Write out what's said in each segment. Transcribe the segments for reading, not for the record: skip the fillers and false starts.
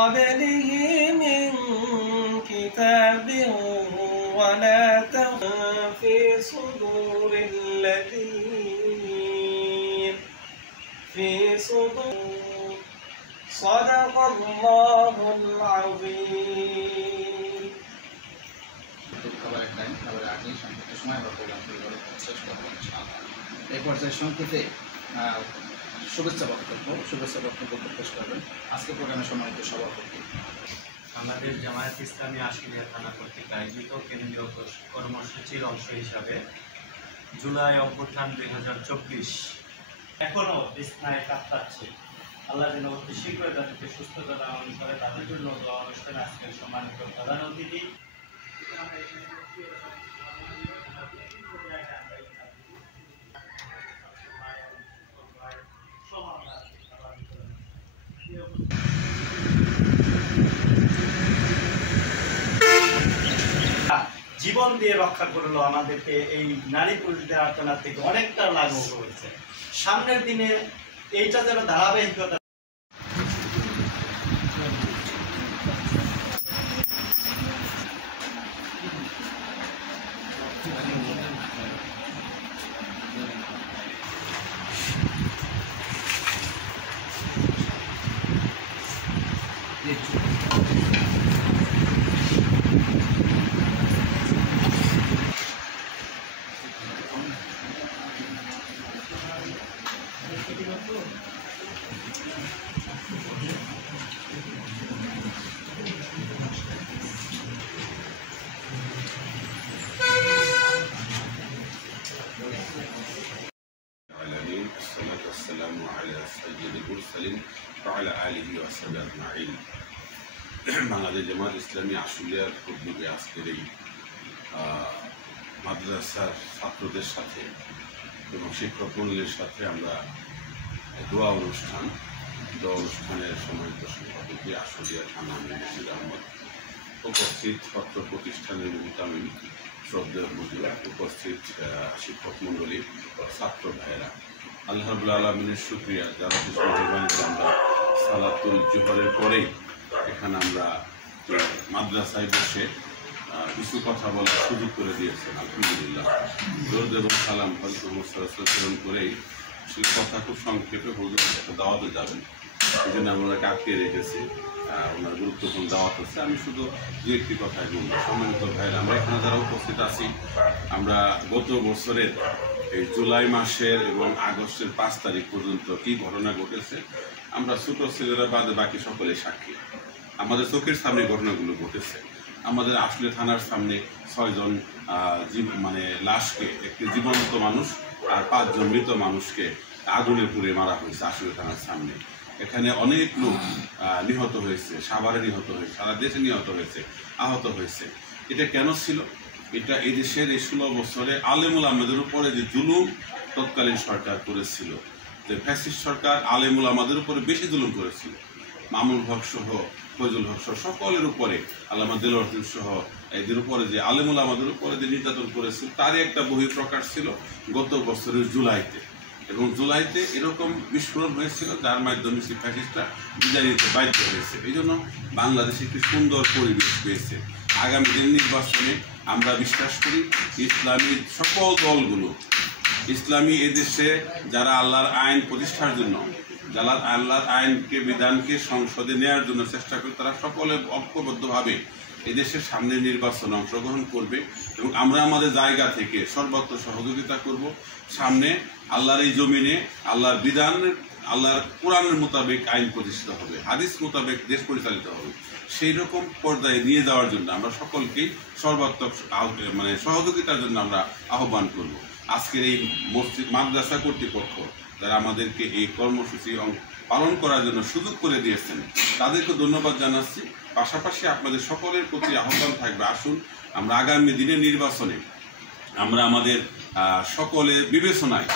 قبله من كتاب ولا تكن في صدور الذين في صدور صدق الله العظيم. এই পর্যায়ে সংক্ষেপে শুভেচ্ছা বক্তব্য পেশ করবেন আজকে প্রোগ্রামের সম্মানিত সভাপতি। আমাদের জামায়াত ইসলামী আশুলিয়া থানা কর্তৃক আয়োজিত কেন্দ্রীয় কর্মসূচির অংশ হিসাবে জুলাই অভ্যুত্থান 2024 এখনও বিছনায় কাতরাচ্ছে। আল্লাহ যেন অতি শীঘ্রই তাদেরকে সুস্থতা দান করে। তাদের জন্য দোয়া অনুষ্ঠানে আজকের সম্মানিত প্রধান অতিথি জীবন দিয়ে রক্ষা করলো আমাদেরকে, এই নারী পুরুষদের আর্তনাদ থেকে অনেকটা লাঘব হয়েছে। সামনের দিনে এইটা যেন ধারাবাহিকতা বাংলাদেশ জামায়াত ইসলামী আশুলিয়ার উদ্যোগে আজকের এই মাদ্রাসার ছাত্রদের সাথে এবং শিক্ষক মণ্ডলীর সাথে আমরা দোয়া অনুষ্ঠানের সম্মানিত সভাপতি আশুলিয়া থানা মুর্শিদ আহমদ, উপস্থিত পত্র প্রতিষ্ঠানের মুহতামিম শ্রদ্ধেয় হুজুর, উপস্থিত শিক্ষক মণ্ডলী, ছাত্র ভাইয়েরা, আল্লাহ রাব্বুল আলামিনের শুকরিয়া যারা মেহরবানিতে আমরা সালাতুল জোহরের পরেই এখানে আমরা মাদ্রাসায় বসে কিছু কথা বলার সুযোগ করে দিয়েছেন। আলহামদুলিল্লাহ, দরুদ এবং সালাম হযরত মুহাম্মদ সাল্লাল্লাহু আলাইহি ওয়াসাল্লাম করেই সেই কথা খুব সংক্ষেপে হুজুর দাওয়াতে যাবেন, এই জন্য আমরা আটকে রেখেছি। ওনার গুরুত্বপূর্ণ দাওয়াত হচ্ছে, আমি শুধু দু একটি কথাই বলবো। সম্মানিত ভাইরা, আমরা এখানে যারা উপস্থিত আছি, আমরা গত বছরের এই জুলাই মাসের এবং আগস্টের 5 তারিখ পর্যন্ত কি ঘটনা ঘটেছে আমরা ছোট ছেলেরা বাদে বাকি সকলে সাক্ষী। আমাদের চোখের সামনে ঘটনাগুলো ঘটেছে। আমাদের আশুলিয়া থানার সামনে 6 জন লাশকে, একটি জীবন্ত মানুষ আর 5 জন মৃত মানুষকে আগুনে পুড়ে মারা হয়েছে আশুলিয়া থানার সামনে। এখানে অনেক লোক নিহত হয়েছে, সাভারে নিহত হয়েছে, সারা দেশে নিহত হয়েছে, আহত হয়েছে। এটা কেন ছিল? এটা এই দেশের এই 16 বছরে আলেমুল আমাদের উপরে যে জুলুম তৎকালীন সরকার করেছিল, যে ফ্যাসিস্ট সরকার আলেমুল আমাদের উপরে বেশি জুলুম করেছিল। মামুনুল হক সহ, ফয়জুল হক সহ সকলের উপরে, আল্লামা দেলোয়ার হোসেন সহ এদের উপরে যে আলেমুল আমাদের উপরে যে নির্যাতন করেছিল, তারই একটা বহিঃপ্রকাশ ছিল গত বছরের জুলাইতে। এবং জুলাইতে এরকম বিস্ফোরণ হয়েছিল যার মাধ্যমে সেই ফ্যাসিস্টরা বিদায় নিতে বাধ্য হয়েছে। এই জন্য বাংলাদেশে একটি সুন্দর পরিবেশ পেয়েছে। আগামী দিন নির্বাচনে আমরা বিশ্বাস করি ইসলামী সকল দলগুলো, ইসলামী এদেশে যারা আল্লাহর আইন প্রতিষ্ঠার জন্য, যারা আল্লাহর আইনকে, বিধানকে সংসদে নেওয়ার জন্য চেষ্টা করে, তারা সকলে ঐক্যবদ্ধভাবে এদেশের সামনে নির্বাচনে অংশগ্রহণ করবে এবং আমরা আমাদের জায়গা থেকে সর্বত্র সহযোগিতা করব। সামনে আল্লাহর এই জমিনে আল্লাহর বিধান, আল্লাহর কোরআনের মোতাবেক আইন প্রতিষ্ঠিত হবে, হাদিস মোতাবেক দেশ পরিচালিত হবে। সেই রকম পর্যায়ে নিয়ে যাওয়ার জন্য আমরা সকলকেই সর্বাত্মক সহযোগিতার জন্য আমরা আহ্বান করব। আজকের এই মসজিদ মাদ্রাসা কর্তৃপক্ষ যারা আমাদেরকে এই কর্মসূচি পালন করার জন্য সুযোগ করে দিয়েছেন, তাদেরকে ধন্যবাদ জানাচ্ছি। পাশাপাশি আপনাদের সকলের প্রতি আহ্বান থাকবে, আসুন আমরা আগামী দিনের নির্বাচনে আমরা আমাদের সকলের বিবেচনায়,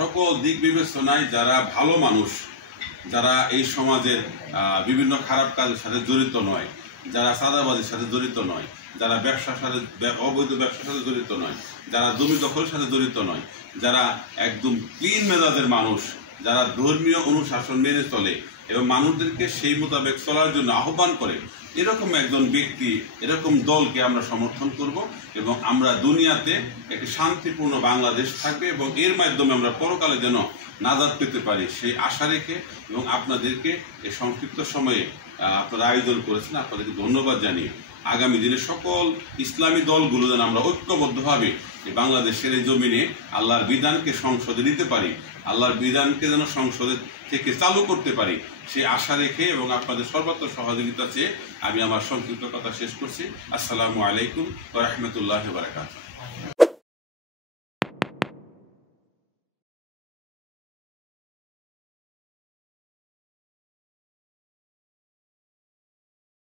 সকল দিক বিবেচনায় যারা ভালো মানুষ, যারা এই সমাজের বিভিন্ন খারাপ কাজের সাথে জড়িত নয়, যারা চাঁদাবাজির সাথে জড়িত নয়, যারা ব্যবসার সাথে, অবৈধ ব্যবসার সাথে জড়িত নয়, যারা জমি দখলের সাথে জড়িত নয়, যারা একদম ক্লিন মেজাজের মানুষ, যারা ধর্মীয় অনুশাসন মেনে চলে, এবং মানুষদেরকে সেই মোতাবেক চলার জন্য আহ্বান করে, এরকম একজন ব্যক্তি, এরকম দলকে আমরা সমর্থন করব এবং আমরা দুনিয়াতে একটি শান্তিপূর্ণ বাংলাদেশ থাকবে এবং এর মাধ্যমে আমরা পরকালে যেন নাজাত পেতে পারি সেই আশা রেখে এবং আপনাদেরকে এই সংক্ষিপ্ত সময়ে আপনারা আয়োজন করেছেন, আপনাদেরকে ধন্যবাদ জানিয়ে আগামী দিনে সকল ইসলামী দলগুলো যেন আমরা ঐক্যবদ্ধভাবে বাংলাদেশের এই জমিনে আল্লাহর বিধানকে সংসদে নিতে পারি, আল্লাহর বিধানকে যেন সংসদে থেকে চালু করতে পারি সেই আশা রেখে এবং আপনাদের সর্বত্র সহযোগিতা চেয়ে আমি আমার সংক্ষিপ্ত কথা শেষ করছি। আসসালামু আলাইকুম ওয়া রাহমাতুল্লাহি ওয়া বারাকাতুহু।